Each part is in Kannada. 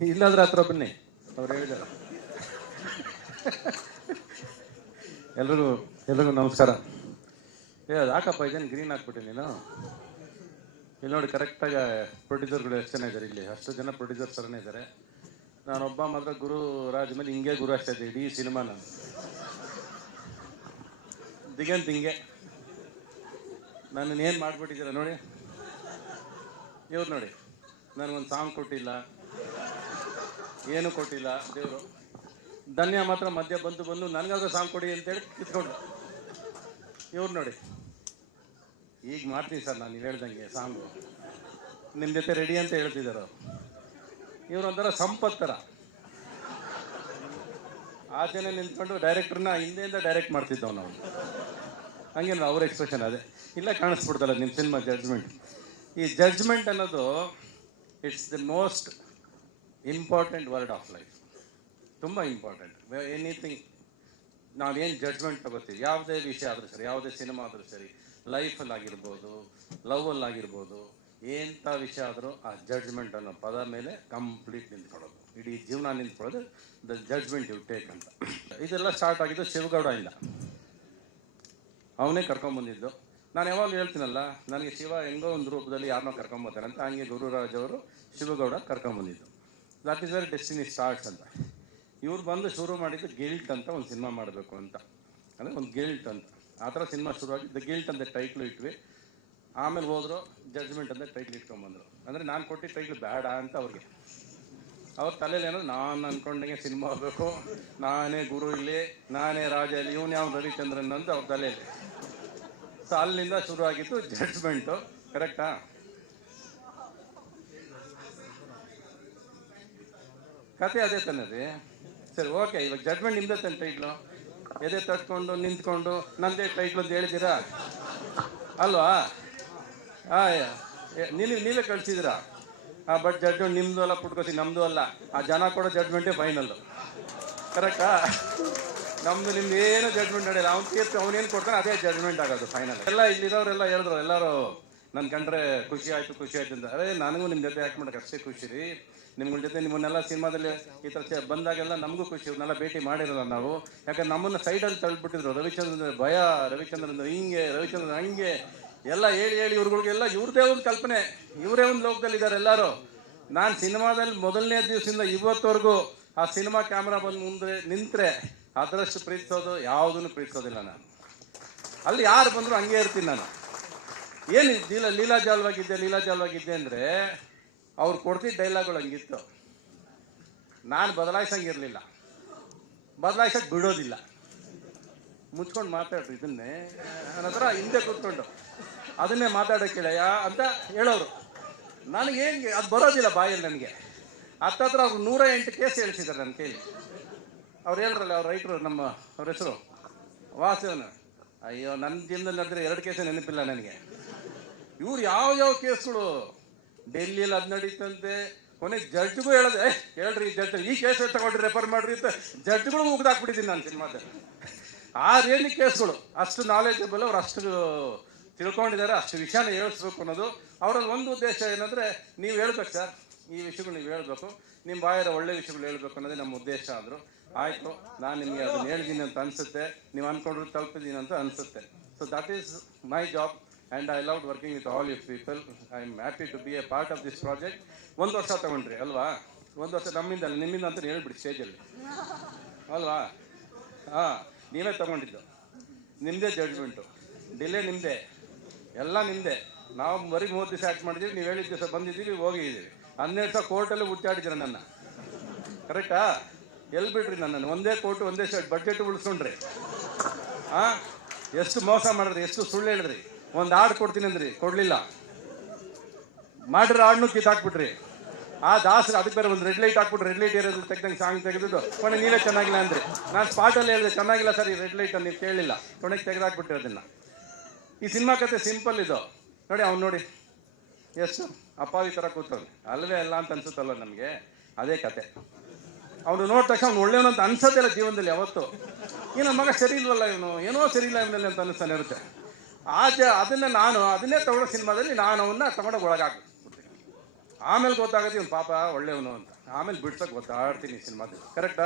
ಇಲ್ಲಾಂದ್ರೆ ಹತ್ರ ಬನ್ನಿ. ಅವ್ರು ಹೇಳಿದಾರೆ. ಎಲ್ಲರೂ ಎಲ್ರಿಗೂ ನಮಸ್ಕಾರ. ಏ, ಅದು ಹಾಕಪ್ಪ ಇದೇನು ಗ್ರೀನ್ ಹಾಕ್ಬಿಟ್ಟೆ ನೀನು? ಇಲ್ಲಿ ನೋಡಿ ಕರೆಕ್ಟಾಗಿ ಪ್ರೊಡ್ಯೂಸರ್ಗಳು ಎಷ್ಟು ಜನ ಇದ್ದಾರೆ ಇಲ್ಲಿ? ಅಷ್ಟು ಜನ ಪ್ರೊಡ್ಯೂಸರ್ ಸರನೇ ಇದ್ದಾರೆ ನಾನೊಬ್ಬ ಮಾತ್ರ ಗುರು, ರಾಜ್ ಮೇಲೆ ಹಿಂಗೆ ಗುರು ಅಷ್ಟೇ ಇದೆ ಇಡೀ ಸಿನಿಮಾ ನಾನು ದಿಗಂತ ಹಿಂಗೆ. ನನ್ನ ಏನು ಮಾಡ್ಬಿಟ್ಟಿದ್ದೀರ ನೋಡಿ? ಇವ್ರು ನೋಡಿ, ನನಗೊಂದು ಸಾಂಗ್ ಕೊಟ್ಟಿಲ್ಲ. ಏನು ಕೊಟ್ಟಿಲ್ಲ ದೇವರು. ಧನ್ಯ ಮಾತ್ರ ಮಧ್ಯ ಬಂದು ಬಂದು ನನಗಾದ್ರೂ ಸಾಂಗ್ ಕೊಡಿ ಅಂತೇಳಿ ಕಿತ್ಕೊಂಡು ಇವ್ರು ನೋಡಿ. ಈಗ ಮಾಡ್ತೀನಿ ಸರ್ ನಾನು ಹೇಳ್ದಂಗೆ ಸಾಂಗು. ನಿಮ್ಮ ಜೊತೆ ರೆಡಿ ಅಂತ ಹೇಳ್ತಿದ್ದಾರೆ ಅವ್ರು. ಇವ್ರು ಒಂಥರ ಸಂಪತ್ತರ ಆಚೆನೆ ನಿಂತ್ಕೊಂಡು ಡೈರೆಕ್ಟ್ರನ್ನ ಹಿಂದೆಯಿಂದ ಡೈರೆಕ್ಟ್ ಮಾಡ್ತಿದ್ದವ್ ನಾವು ಹಂಗೆ ಅವ್ರ ಎಕ್ಸ್ಪ್ರೆಷನ್ ಅದೇ. ಇಲ್ಲ ಕಾಣಿಸ್ಬಿಡ್ತಲ್ಲ ನಿಮ್ಮ ಸಿನಿಮಾ ಜಡ್ಜ್ಮೆಂಟ್ ಈ ಜಡ್ಜ್ಮೆಂಟ್ ಅನ್ನೋದು it's the most important word of life ತುಂಬ ಇಂಪಾರ್ಟೆಂಟ್ ಎನಿಥಿಂಗ್ ನಾವೇನು ಜಡ್ಜ್ಮೆಂಟ್ ತಗೋತೀವಿ, ಯಾವುದೇ ವಿಷಯ ಆದರೂ ಸರಿ, ಯಾವುದೇ ಸಿನಿಮಾ ಆದರೂ ಸರಿ ಲೈಫಲ್ಲಾಗಿರ್ಬೋದು ಲವಲ್ಲಾಗಿರ್ಬೋದು ಎಂಥ ವಿಷಯ ಆದರೂ ಆ ಜಡ್ಜ್ಮೆಂಟ್ ಅನ್ನೋ ಪದ ಮೇಲೆ ಕಂಪ್ಲೀಟ್ ನಿಂತ್ಕೊಳ್ಳೋದು. ಇಡೀ ಜೀವನ ನಿಂತ್ಕೊಳ್ಳೋದು ದ ಜಡ್ಜ್ಮೆಂಟ್ ಯು ಟೇಕ್ ಅಂತ. ಇದೆಲ್ಲ ಸ್ಟಾರ್ಟ್ ಆಗಿದ್ದು ಶಿವಗೌಡ ಇಲ್ಲ ಅವನೇ ಕರ್ಕೊಂಬಂದಿದ್ದು ನಾನು ಯಾವಾಗಲೂ ಹೇಳ್ತೀನಲ್ಲ, ನನಗೆ ಶಿವ ಹೆಂಗೋ ಒಂದು ರೂಪದಲ್ಲಿ ಯಾರನ್ನೋ ಕರ್ಕೊಂಬರ್ತಾರೆ ಅಂತ, ಹಂಗೆ ಗುರುರಾಜ್ ಅವರು Shivagowda ಕರ್ಕೊಂಬಂದಿದ್ದು that is where destiny starts ಅಂತ. ಇವ್ರು ಬಂದು ಶುರು ಮಾಡಿದ್ದು ಗಿಲ್ಟ್ ಅಂತ ಒಂದು ಸಿನಿಮಾ ಮಾಡಬೇಕು ಅಂತ. ಅಂದರೆ ಒಂದು ಗಿಲ್ಟ್ ಅಂತ. ಆ ಥರ ಸಿನಿಮಾ ಶುರುವಾಗಿ ದ ಗಿಲ್ಟ್ ಅಂತ ಟೈಟ್ಲು ಇಟ್ವಿ. ಆಮೇಲೆ ಹೋದ್ರು ಜಡ್ಜ್ಮೆಂಟ್ ಅಂತ ಟೈಟ್ಲ್ ಇಟ್ಕೊಂಬಂದ್ರು ಅಂದರೆ ನಾನು ಕೊಟ್ಟಿದ್ದ ಟೈಟ್ಲ್ ಬೇಡ ಅಂತ ಅವ್ರಿಗೆ. ಅವ್ರ ತಲೆಯಲ್ಲಿ ನಾನು ಅಂದ್ಕೊಂಡಂಗೆ ಸಿನಿಮಾ ಆಗಬೇಕು. ನಾನೇ ಗುರು ಇಲ್ಲಿ, ನಾನೇ ರಾಜ ಇಲ್ಲಿ, ಇವನು ಯಾವ ರವಿಚಂದ್ರನ್ ಅಂತ ಅವ್ರ ತಲೆಯಲ್ಲಿ ಸೊ ಅಲ್ಲಿಂದ ಶುರು ಆಗಿತ್ತು ಜಡ್ಜ್ಮೆಂಟು ಕರೆಕ್ಟಾ ಕತೆ ಅದೇ ತಾನೇ ರೀ. ಸರಿ, ಓಕೆ, ಇವಾಗ ಜಡ್ಜ್ಮೆಂಟ್ ನಿಮ್ದೇ ತಾನೆ ಟೈಟ್ಲು ಎದೆ ತಟ್ಕೊಂಡು ನಿಂತ್ಕೊಂಡು, ನಂದೇ ಟೈಟ್ಲು ಅಂತ ಹೇಳಿದ್ದೀರಾ? ಅಲ್ವಾ? ಆ ನೀನು, ನೀವೇ ಕಳ್ಸಿದ್ದೀರಾ? ಆ ಬಟ್ ಜಡ್ಮೆಂಟ್ ನಿಮ್ಮದು ಅಲ್ಲ, ಪುಟ್ಕೋತಿ ನಮ್ಮದು ಅಲ್ಲ. ಆ ಜನ ಕೊಡೋ ಜಡ್ಮೆಂಟೇ ಫೈನಲ್ಲು ಕರೆಕ್ಟಾ ನಮ್ದು, ನಿಮ್ದು ಏನು ಜಡ್ಜ್ಮೆಂಟ್ ನಡೆಯಲ್ಲ, ಅವ್ನು ತೀರ್ಪು ಅವನೇನು ಕೊಡ್ತಾನೆ ಅದೇ ಜಡ್ಮೆಂಟ್ ಆಗೋದು ಫೈನಲ್ ಎಲ್ಲ ಇಲ್ಲಿರೋರೆಲ್ಲ ಹೇಳಿದ್ರು, ಎಲ್ಲರೂ. ನನ್ನ ಕಂಡ್ರೆ ಖುಷಿ ಆಯ್ತು ಖುಷಿ ಆಯ್ತು ಅಂತ. ಅದೇ ನನಗೂ ನಿಮ್ಮ ಜೊತೆ ಆ್ಯಕ್ಟ್ ಮಾಡೋಕೆ ಅಷ್ಟೇ ಖುಷಿ ರೀ? ನಿಮ್ಗಳ ಜೊತೆ ನಿಮ್ಮನ್ನೆಲ್ಲ ಸಿನಿಮಾದಲ್ಲಿ ಈ ಚೆ- ಬಂದಾಗೆಲ್ಲ ನಮಗೂ ಖುಷಿ, ಅವ್ರನ್ನೆಲ್ಲ ಭೇಟಿ ಮಾಡಿರಲ್ಲ ನಾವು. ಯಾಕಂದ್ರೆ ನಮ್ಮನ್ನು ಸೈಡಲ್ಲಿ ತಳ್ಳಿಬಿಟ್ಟಿದ್ರು ರವಿಚಂದ್ರನ್, ಭಯ, ರವಿಚಂದ್ರನ್, ಹಿಂಗೆ, ರವಿಚಂದ್ರನ್, ಹಂಗೆ. ಎಲ್ಲ ಹೇಳಿ ಹೇಳಿ ಇವ್ರುಗಳಿಗೆಲ್ಲ ಇವ್ರದೇ ಒಂದು ಕಲ್ಪನೆ. ಇವರೇ ಒಂದು ಲೋಕದಲ್ಲಿ ಇದ್ದಾರೆ ಎಲ್ಲರೂ. ನಾನು ಸಿನಿಮಾದಲ್ಲಿ ಮೊದಲನೇ ದಿವಸದಿಂದ ಇವತ್ತವರೆಗೂ ಆ ಸಿನಿಮಾ ಕ್ಯಾಮ್ರಾ ಬಂದು ಮುಂದೆ ನಿಂತರೆ ಅದರಷ್ಟು ಪ್ರೀತಿಸೋದು ಯಾವುದನ್ನು ಪ್ರೀತಿಸೋದಿಲ್ಲ ನಾನು. ಅಲ್ಲಿ ಯಾರು ಬಂದರೂ ಹಂಗೆ ಇರ್ತೀನಿ ನಾನು. ಏನು ಲೀಲಾ ಲೀಲಾಜಾಲವಾಗಿದ್ದೆ ಲೀಲಾಜಾಲವಾಗಿದ್ದೆ ಅಂದರೆ ಅವ್ರು ಕೊಡ್ತಿದ್ದ ಡೈಲಾಗ್ಗಳು ಹಂಗಿತ್ತು. ನಾನು ಬದಲಾಯಿಸಂಗಿರಲಿಲ್ಲ. ಬದಲಾಯಿಸಕ್ಕೆ ಬಿಡೋದಿಲ್ಲ. ಮುಚ್ಕೊಂಡು ಮಾತಾಡ್ರಿ ಇದನ್ನೇ. ನನ್ನ ಹತ್ರ ಹಿಂದೆ ಕೂತ್ಕೊಂಡು. ಅದನ್ನೇ ಮಾತಾಡೋಕ್ಕಿಲ್ಲ ಅಂತ ಹೇಳೋರು. ನನಗೆ ಹೆಂಗೆ, ಅದು ಬರೋದಿಲ್ಲ ಬಾಯಲ್ಲಿ ನನಗೆ. ಹತ್ತತ್ರ ಅವ್ರು ನೂರ ಎಂಟು ಕೇಸ್ ಹೇಳ್ತಿದ್ದಾರೆ ನನ್ನ ಕೈಲಿ. ಅವ್ರು ಹೇಳ್ರಲ್ಲ, ಅವ್ರ ರೈಟ್ರು ನಮ್ಮ ಅವ್ರ ಹೆಸರು ವಾಸವನ ಅಯ್ಯೋ ನನ್ನ ಜೀವನದಲ್ಲಿ ನಡೆದ್ರೆ ಎರಡು ಕೇಸೇ ನೆನಪಿಲ್ಲ ನನಗೆ. ಇವ್ರು ಯಾವ ಯಾವ ಕೇಸ್ಗಳು? ಡೆಲ್ಲಿಯಲ್ಲಿ ಅದು ನಡೀತಂತೆ. ಕೊನೆ ಜಡ್ಜ್ಗೂ ಹೇಳದೆ ಹೇಳ್ರಿ ಜಡ್ಜ್, ಈ ಕೇಸ್ ತಗೊಂಡ್ರಿ ರೆಫರ್ ಮಾಡ್ರಿ ಅಂತ ಜಡ್ಜ್ಗಳು ಮುಗ್ದಾಕ್ಬಿಟ್ಟಿದ್ದೀನಿ ನಾನು ಸಿನಿಮಾದಲ್ಲಿ ಆ ರೇಣಿ ಕೇಸ್ಗಳು? ಅಷ್ಟು ನಾಲೆಜಬಲ್ ಅವ್ರು ಅಷ್ಟು ತಿಳ್ಕೊಂಡಿದ್ದಾರೆ, ಅಷ್ಟು ವಿಷಯನ ಹೇಳಿಸ್ಬೇಕು ಅನ್ನೋದು. ಅವರಲ್ಲಿ ಒಂದು ಉದ್ದೇಶ ಏನಂದ್ರೆ, ನೀವು ಹೇಳ್ಬೇಕು ಸರ್, ಈ ವಿಷಯಗಳು ನೀವು ಹೇಳ್ಬೇಕು. ನಿಮ್ಮ ಬಾಯರ ಒಳ್ಳೆ ವಿಷಯಗಳು ಹೇಳ್ಬೇಕು ಅನ್ನೋದೇ ನಮ್ಮ ಉದ್ದೇಶ ಆದರು. ಆಯಿತು, ನಾನು ನಿಮಗೆ ಅದನ್ನ ಹೇಳಿದ್ದೀನಿ ಅಂತ ಅನಿಸುತ್ತೆ. ನೀವು ಅಂದ್ಕೊಂಡ್ರು ತಲುಪಿದ್ದೀನಿ ಅಂತ ಅನ್ಸುತ್ತೆ. So that is my job and I love working with all you people I am happy to be a part of this project ಒಂದು ವರ್ಷ ತಗೊಂಡ್ರಿ, ಅಲ್ವಾ? ಒಂದು ವರ್ಷ ನಮ್ಮಿಂದ ಅಲ್ಲ ನಿಮ್ಮಿಂದ ಅಂತ ಹೇಳ್ಬಿಡಿ ಸ್ಟೇಜಲ್ಲಿ ಅಲ್ವಾ? ಹಾಂ, ನೀವೇ ತಗೊಂಡಿದ್ದು. ನಿಮ್ಮದೇ ಜಡ್ಜ್ಮೆಂಟು ಡಿಲೇ ನಿಮ್ಮದೇ ಎಲ್ಲ ನಿಮ್ಮದೇ ನಾವು ಬರೀ ಮೂವತ್ತು ದಿವಸ ಆ್ಯಕ್ಟ್ ಮಾಡಿದ್ದೀವಿ ನೀವು ಹೇಳಿದ ದಿವಸ ಬಂದಿದ್ದೀವಿ, ಹೋಗಿದ್ದೀವಿ. ಹನ್ನೆರಡು ಸಾವಿರ ಕೋರ್ಟಲ್ಲಿ ಹುಟ್ಟಾಡಿದ್ರೆ ನನ್ನ. ಕರೆಕ್ಟಾ ಎಲ್ಲಿ ಬಿಡ್ರಿ ನನ್ನನ್ನು? ಒಂದೇ ಕೋರ್ಟು ಒಂದೇ ಶರ್ಟ್ ಬಡ್ಜೆಟ್ ಉಳಿಸ್ಕೊಂಡ್ರಿ. ಹಾಂ? ಎಷ್ಟು ಮೋಸ ಮಾಡಿದ್ರಿ, ಎಷ್ಟು ಸುಳ್ಳು ಹೇಳಿದ್ರಿ. ಒಂದು ಹಾಡು ಕೊಡ್ತೀನಿ ಅಂದ್ರಿ. ಕೊಡಲಿಲ್ಲ. ಮಾಡಿರೋ ಹಾಡನ್ನು ಕಿತ್ತಾಕ್ಬಿಟ್ರಿ ಆ ದಾಸರು ಅದಕ್ಕೆ ಬೇರೆ ಒಂದು ರೆಡ್ ಲೈಟ್ ಹಾಕ್ಬಿಟ್ಟು ರೆಡ್ ಲೈಟ್ ಇರೋದು ತೆಗ್ದಂಗೆ ಸಾಂಗ್ ತೆಗೆದಿದ್ದು. ಕೊನೆ ನೀವೇ ಚೆನ್ನಾಗಿಲ್ಲ ಅಂದ್ರಿ. ನಾನು ಸ್ಪಾಟಲ್ಲಿ ಹೇಳಿದೆ, ಚೆನ್ನಾಗಿಲ್ಲ ಸರ್ ಈ ರೆಡ್ ಲೈಟ್ ನೀವು ಕೇಳಿಲ್ಲ. ಕೊನೆಗೆ ತೆಗೆದಾಕ್ಬಿಟ್ರಿ ಅದನ್ನ. ಈ ಸಿನಿಮಾ ಕತೆ ಸಿಂಪಲ್ ಇದು. ನೋಡಿ ಅವ್ನು ನೋಡಿ. ಎಷ್ಟು ಅಪ್ಪಾವಿ ಥರ ಕೂತವ್ನು. ಅಲ್ವೇ ಅಲ್ಲ ಅಂತ ಅನ್ಸುತ್ತಲ್ಲ ನಮಗೆ. ಅದೇ ಕತೆ. ಅವನು ನೋಡಿದ ತಕ್ಷಣ ಅವ್ನು ಒಳ್ಳೆಯವನು ಅಂತ ಅನ್ಸೋದಿಲ್ಲ ಜೀವನದಲ್ಲಿ ಯಾವತ್ತು. ನನ್ನ ಮಗ ಸರಿ ಇಲ್ವಲ್ಲ ಇವನು? ಏನೋ ಸರಿ ಇಲ್ಲ ಅಂತ ಅನಿಸ್ತಾನೆ ಇರುತ್ತೆ. ಆ ಅದನ್ನು ನಾನು, ಅದನ್ನೇ ತಗೊಳ್ಳೋ ಸಿನಿಮಾದಲ್ಲಿ ನಾನು ಅವನ್ನ ತಗೊಂಡೋಗಿ ಒಳಗಾಕ್ಬಿಡ್ತೀನಿ ಆಮೇಲೆ ಗೊತ್ತಾಗತ್ತೆ ಇವ್ನು ಪಾಪ ಒಳ್ಳೆಯವನು ಅಂತ. ಆಮೇಲೆ ಬಿಡ್ಸಕ್ಕೆ ಗೊತ್ತಾಡ್ತೀನಿ ಸಿನಿಮಾದಲ್ಲಿ. ಕರೆಕ್ಟಾ?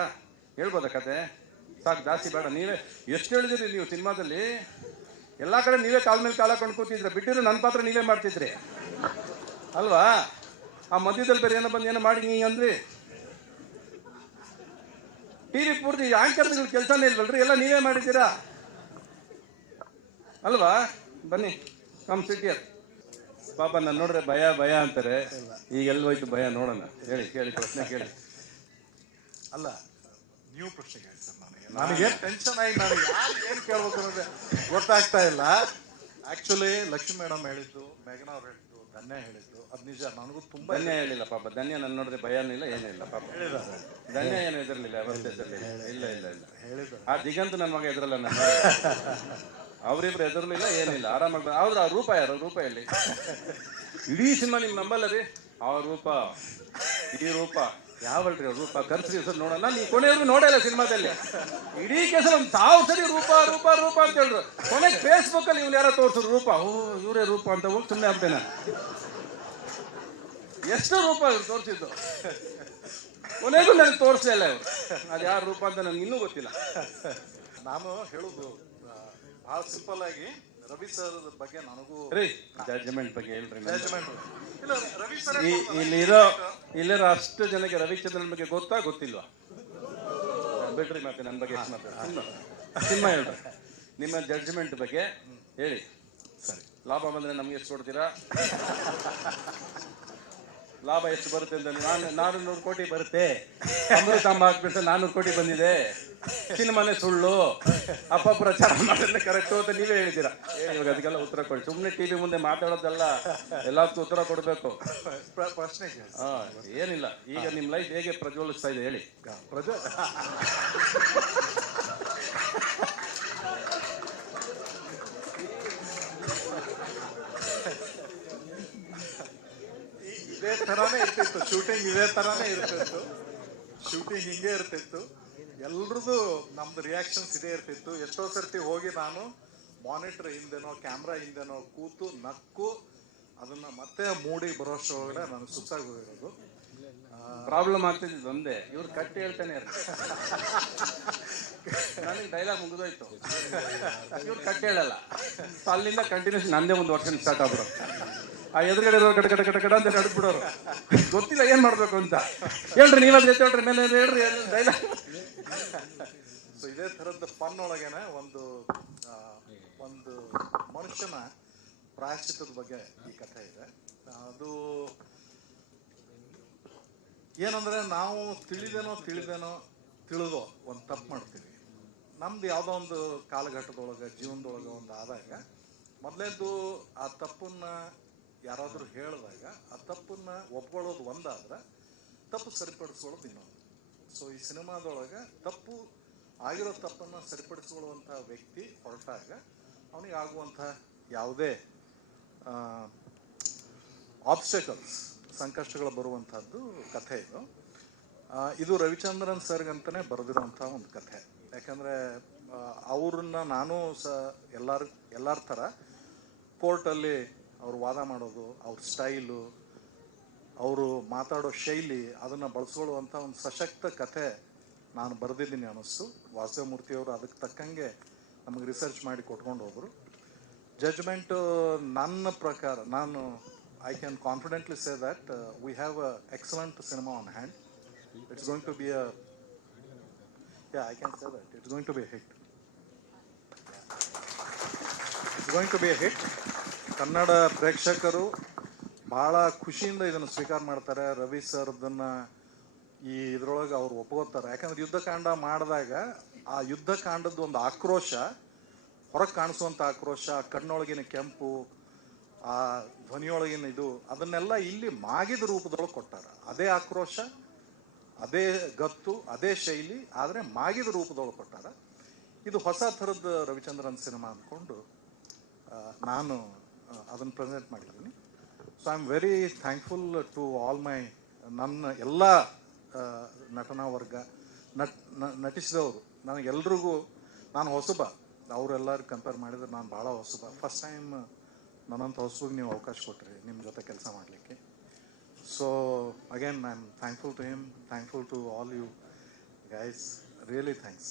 ಹೇಳ್ಬೋದಾ ಕತೆ? ಸಾಕು, ಜಾಸ್ತಿ ಬೇಡ. ನೀವೇ, ಎಷ್ಟು ಹೇಳಿದಿರಿ ನೀವು ಸಿನಿಮಾದಲ್ಲಿ? ಎಲ್ಲ ಕಡೆ ನೀವೇ ಕಾಲ ಮೇಲೆ ಕಾಲ ಕೊಂಡು ಕೂತಿದ್ರೆ, ಬಿಟ್ಟಿದ್ರೆ ನನ್ನ ಪಾತ್ರ ನೀವೇ ಮಾಡ್ತಿದ್ರಿ. ಅಲ್ವಾ? ಆ ಮಧ್ಯದಲ್ಲಿ ಬೇರೆ ಏನೋ ಬಂದು ಏನೋ ಮಾಡಿ ನೀ ಅಂದ್ರಿ. ಟಿ ವಿ ಪೂರ್ತಿ ಆಂಕರ್ಗಳು ಕೆಲಸನೇ ಇಲ್ವಲ್ರಿ? ಎಲ್ಲ ನೀವೇ ಮಾಡಿದ್ದೀರಾ? ಅಲ್ವಾ? ಬನ್ನಿ ಕಮ್ ಸಿಟಿ ಪಾಪ ನಾನು ನೋಡ್ರೆ ಭಯ ಭಯ ಅಂತಾರೆ. ಈಗ ಎಲ್ಲಿ ಹೋಯ್ತು ಭಯ ನೋಡೋಣ. ಹೇಳಿ ಕೇಳಿ ಪ್ರಶ್ನೆ ಕೇಳಿ. ಅಲ್ಲ ನೀವು ಪ್ರಶ್ನೆ ಕೇಳಿ ಸರ್ ನನಗೆ ನನಗೆ ಟೆನ್ಷನ್ ಆಗಿ ನಾನು ಯಾರು ಏನು ಕೇಳ್ಬೇಕು ಅನ್ನೋದೇ ಗೊತ್ತಾಗ್ತಾ ಇಲ್ಲ. ಆಕ್ಚುಲಿ ಲಕ್ಷ್ಮಿ ಮೇಡಮ್ ಹೇಳಿದ್ದು ಮೇಘನಾ ಅವ್ರು ಹೇಳಿದ್ದು ಧನ್ಯ ಹೇಳಿದ್ದು ಅದು ನಿಜ. ನನಗೂ ತುಂಬಾ ಧನ್ಯ ಹೇಳಿಲ್ಲ ಪಾಪ. ಧನ್ಯ ನನ್ನ ನೋಡಿದ್ರೆ ಭಯನೂ ಇಲ್ಲ ಏನಿಲ್ಲ ಇಲ್ಲ ಪಾಪ. ಹೇಳಿದ್ದಾರೆ ಧನ್ಯ ಏನು ಎದುರಲಿಲ್ಲ ಅವಸ್ಥೆಯಲ್ಲಿ ಇಲ್ಲ ಇಲ್ಲ ಇಲ್ಲ. ಹೇಳಿದ್ರು ಆ ದಿಗಂತ ನನ್ನ ಮಗ ಎದುರಲ್ಲ ನನ್ನ ಅವರಿಬ್ರು ಎದುರ್ಲಿಲ್ಲ ಏನಿಲ್ಲ. ಆರಾಮಾಗಿ ಅವ್ರ ಆ ರೂಪ ಯಾರು? ರೂಪ ಹೇಳಿ ಇಡೀ ಸಿನಿಮಾ ನಿಮ್ ನಂಬಲ್ಲ ರೀ ಆ ರೂಪ ಇಡೀ ರೂಪ. ಯಾವಲ್ರಿ ರೂಪ? ಕರ್ಸ್ರಿ ಸರ್ ನೋಡಲ್ಲ ನೀವು ಕೊನೆಯವ್ರು ನೋಡಲ್ಲ ಸಿನಿಮಾದಲ್ಲಿ. ಇಡೀ ಕೇಸರ ಒಂದು ತಾವು ಸರಿ ರೂಪ ರೂಪ ರೂಪ ಅಂತ ಹೇಳಿದ್ರು ಕೊನೆಗೆ ಫೇಸ್ಬುಕ್ ಅಲ್ಲಿ ಇವ್ನು ಯಾರೋ ತೋರ್ಸಿದ್ರು, ರೂಪ. ಓ, ಇವರೇ ರೂಪ ಅಂತ ಹೋಗಿ ಸುಮ್ಮನೆ ಆಗ್ತೇನೆ ಎಷ್ಟು ರೂಪ ತೋರಿಸಿದ್ದು. ಕೊನೆಗೂ ನನಗೆ ತೋರಿಸಲಿಲ್ಲ ಇವರು. ಅದು ಯಾರು ರೂಪ ಅಂತ ನನಗೆ ಇನ್ನೂ ಗೊತ್ತಿಲ್ಲ. ನಾನು ಹೇಳುದು ಬಹಳ ಸಿಂಪಲ್ ಆಗಿ ರವಿ ಸರ್ ಬಗ್ಗೆ ನನಗೂ ರೀ ಜಡ್ಜ್ಮೆಂಟ್ ಬಗ್ಗೆ ಹೇಳ್ರಿ ಜಡ್ಜ್ಮೆಂಟ್ ಇಲ್ಲ ರವಿ ಸರ್ ಇಲ್ಲಿರೋ ಇಲ್ಲಿರೋ ಅಷ್ಟು ಜನಕ್ಕೆ ರವಿಚಂದ್ರನ್ ಬಗ್ಗೆ ಗೊತ್ತಾ ಗೊತ್ತಿಲ್ವಾ? ಬಿಡ್ರಿ ಮತ್ತೆ ನನ್ನ ಬಗ್ಗೆ ಎಷ್ಟು ಮಾತಾಡ ಸಿನಿಮಾ ಸಿನಿಮಾ ಹೇಳ್ರಿ. ನಿಮ್ಮ ಜಡ್ಜ್ಮೆಂಟ್ ಬಗ್ಗೆ ಹೇಳಿ. ಸರಿ ಲಾಭ ಬಂದ್ರೆ ನಮ್ಗೆ ಎಷ್ಟು ಕೊಡ್ತೀರಾ? ಲಾಭ ಎಷ್ಟು ಬರುತ್ತೆ ಅಂತ ನಾನು ನಾನ್ನೂರು ಕೋಟಿ ಬರುತ್ತೆ. ಅಮೃತಾಂಬ ಹಾಕ್ಬಿಟ್ಟು ನಾನ್ನೂರು ಕೋಟಿ ಬಂದಿದೆ. ಸಿನಿಮಾನೇ ಸುಳ್ಳು ಅಪ್ಪ ಪ್ರಚಾರ ಮಾಡಿದ್ರೆ ಕರೆಕ್ಟ್ ಅಂತ ನೀವೇ ಹೇಳಿದ್ದೀರಾ? ಹೇಳಿ ಇವಾಗ ಅದಕ್ಕೆಲ್ಲ ಉತ್ತರ ಕೊಡಿ. ಸುಮ್ಮನೆ ಟಿ ವಿ ಮುಂದೆ ಮಾತಾಡೋದಲ್ಲ ಎಲ್ಲದಕ್ಕೂ ಉತ್ತರ ಕೊಡಬೇಕು. ಪ್ರ- ಪ್ರಶ್ನೆ ಏನಿಲ್ಲ. ಈಗ ನಿಮ್ಮ ಲೈಫ್ ಹೇಗೆ ಪ್ರಜ್ವಲಿಸ್ತಾ ಇದೆ ಹೇಳಿ. ಪ್ರಜ ಈ- ಇದೇ ತರಾನೇ ಇರ್ತಿತ್ತು. ಶೂಟಿಂಗ್ ಇದೇ ತರಾನೇ ಇರ್ತಿತ್ತು. ಶೂಟಿಂಗ್ ಹಿಂಗೆ ಇರ್ತಿತ್ತು. ಎಲ್ರದ್ದು ನಮ್ದು ರಿಯಾಕ್ಷನ್ಸ್ ಇದೇ ಇರ್ತಿತ್ತು. ಎಷ್ಟೋ ಸರ್ತಿ ಹೋಗಿ ನಾನು ಮಾನಿಟರ್ ಹಿಂದೆನೋ ಕ್ಯಾಮ್ರಾ ಹಿಂದೆನೋ ಕೂತು ನಕ್ಕು ಅದನ್ನ ಮತ್ತೆ ಮೂಡಿ ಬರೋಷ್ಟೊಳಗಡೆ ನಾನು ಸುತ್ತಾಗಿ ಹೋಗಿರೋದು. ಪ್ರಾಬ್ಲಮ್ ಆಗ್ತಿದ್ದು ಒಂದೇ. ಇವ್ರು ಕಟ್ಟಿ ಹೇಳ್ತಾನೆ ನನಗೆ ಡೈಲಾಗ್ ಮುಗಿದೋಯ್ತು. ಇವ್ರು ಕಟ್ಟಿ ಹೇಳಲ್ಲ. ಅಲ್ಲಿಂದ ಕಂಟಿನ್ಯೂಸ್ ನಂದೇ ಒಂದು ವರ್ಷ ಸ್ಟಾರ್ಟ್ ಆಗ್ಬಿಡೋರು ಆ ಎದುರುಗಡೆ ಇರೋ ಕಡೆ ಕಡೆ ಕಡೆ ಅಂತ ನಡ್ಬಿಡೋರು ಗೊತ್ತಿಲ್ಲ ಏನ್ ಮಾಡ್ಬೇಕು ಅಂತ. ಹೇಳ್ರಿ ನೀವಾದ್ರೆ ಜೊತೆ ಹೇಳ್ರಿ, ಮೇಲೆ ಹೇಳ್ರಿ ಡೈಲಾಗ್ ಸೊ ಇದೇ ಥರದ ಫನ್ ಒಳಗೇನೆ ಒಂದು ಒಂದು ಮನುಷ್ಯನ ಪ್ರಾಯಶ್ಚಿತ್ತದ ಬಗ್ಗೆ ಈ ಕಥೆ ಇದೆ. ಅದು ಏನಂದ್ರೆ ನಾವು ತಿಳಿದೇನೋ ತಿಳಿದೇನೋ ತಿಳಿದೋ ಒಂದು ತಪ್ಪು ಮಾಡ್ತೀವಿ. ನಮ್ದು ಯಾವುದೋ ಒಂದು ಕಾಲಘಟ್ಟದೊಳಗೆ, ಜೀವನದೊಳಗೆ ಒಂದು ಆದಾಗ ಮೊದಲೇದು ಆ ತಪ್ಪನ್ನ ಯಾರಾದರೂ ಹೇಳಿದಾಗ ಆ ತಪ್ಪನ್ನ ಒಪ್ಕೊಳ್ಳೋದು ಒಂದಾದ್ರೆ ತಪ್ಪು ಸರಿಪಡಿಸ್ಕೊಳ್ಳೋದು ಇನ್ನೊಂದು. ಸೊ ಈ ಸಿನಿಮಾದೊಳಗೆ ತಪ್ಪು ಆಗಿರೋ ತಪ್ಪನ್ನು ಸರಿಪಡಿಸಿಕೊಳ್ಳುವಂಥ ವ್ಯಕ್ತಿ ಹೊರಟಾಗ ಅವನಿಗೆ ಆಗುವಂಥ ಯಾವುದೇ ಆಬ್ಸ್ಟಕಲ್ಸ್ ಸಂಕಷ್ಟಗಳು ಬರುವಂಥದ್ದು ಕಥೆ ಇದು. ಇದು ರವಿಚಂದ್ರನ್ ಸರ್ಗಂತಾನೆ ಬರೆದಿರುವಂಥ ಒಂದು ಕಥೆ. ಯಾಕಂದರೆ ಅವ್ರನ್ನ ನಾನು ಸ ಎಲ್ಲರ ಎಲ್ಲರ ಥರ ಕೋರ್ಟಲ್ಲಿ ಅವ್ರು ವಾದ ಮಾಡೋದು, ಅವ್ರ ಸ್ಟೈಲು, ಅವರು ಮಾತಾಡೋ ಶೈಲಿ, ಅದನ್ನು ಬಳಸ್ಕೊಳ್ಳುವಂಥ ಒಂದು ಸಶಕ್ತ ಕಥೆ ನಾನು ಬರೆದಿದ್ದೀನಿ ಅನ್ನಿಸ್ತು. ವಾಸುದೇವಮೂರ್ತಿಯವರು ಅದಕ್ಕೆ ತಕ್ಕಂಗೆ ನಮಗೆ ರಿಸರ್ಚ್ ಮಾಡಿ ಕೊಟ್ಕೊಂಡು ಹೋದರು. ಜಜ್ಮೆಂಟು ನನ್ನ ಪ್ರಕಾರ, ನಾನು I can confidently say that we have a excellent cinema on hand it's going to be a yeah I can say that it's going to be a hit it's going to be a hit Kannada ಪ್ರೇಕ್ಷಕರು ಬಹಳ ಖುಷಿಯಿಂದ ಇದನ್ನು ಸ್ವೀಕಾರ ಮಾಡ್ತಾರೆ. ರವಿ ಸರ್ದನ್ನ ಈ ಇದ್ರೊಳಗೆ ಅವ್ರು ಒಪ್ಕೋತಾರೆ. ಯಾಕಂದ್ರೆ ಯುದ್ಧಕಾಂಡ ಮಾಡಿದಾಗ ಆ ಯುದ್ಧಕಾಂಡದ ಒಂದು ಆಕ್ರೋಶ, ಹೊರಗೆ ಕಾಣಿಸುವಂಥ ಆಕ್ರೋಶ, ಕಣ್ಣೊಳಗಿನ ಕೆಂಪು, ಆ ಧ್ವನಿಯೊಳಗಿನ ಇದು, ಅದನ್ನೆಲ್ಲ ಇಲ್ಲಿ ಮಾಗಿದ ರೂಪದೊಳಗೆ ಕೊಟ್ಟಾರ. ಅದೇ ಆಕ್ರೋಶ, ಅದೇ ಗತ್ತು, ಅದೇ ಶೈಲಿ, ಆದರೆ ಮಾಗಿದ ರೂಪದೊಳಗೆ ಕೊಟ್ಟಾರ. ಇದು ಹೊಸ ಥರದ ರವಿಚಂದ್ರನ್ ಸಿನಿಮಾ ಅಂದ್ಕೊಂಡು ನಾನು ಅದನ್ನು ಪ್ರೆಸೆಂಟ್ ಮಾಡಿದ್ದೀನಿ. So I am very thankful to all my ನನ್ನ ಎಲ್ಲ ನಟನಾ ವರ್ಗ, ನಟ್ ನಟಿಸಿದವರು, ನನಗೆಲ್ರಿಗೂ ನಾನು ಹೊಸಬ. ಅವರೆಲ್ಲರೂ ಕಂಪೇರ್ ಮಾಡಿದ್ರೆ ನಾನು ಭಾಳ ಹೊಸಬ. ಫಸ್ಟ್ ಟೈಮ್ ನನ್ನಂಥ ಹೊಸಬಿಗೆ ನೀವು ಅವಕಾಶ ಕೊಟ್ರಿ ನಿಮ್ಮ ಜೊತೆ ಕೆಲಸ ಮಾಡಲಿಕ್ಕೆ. So again I am thankful to him thankful to all you guys really thanks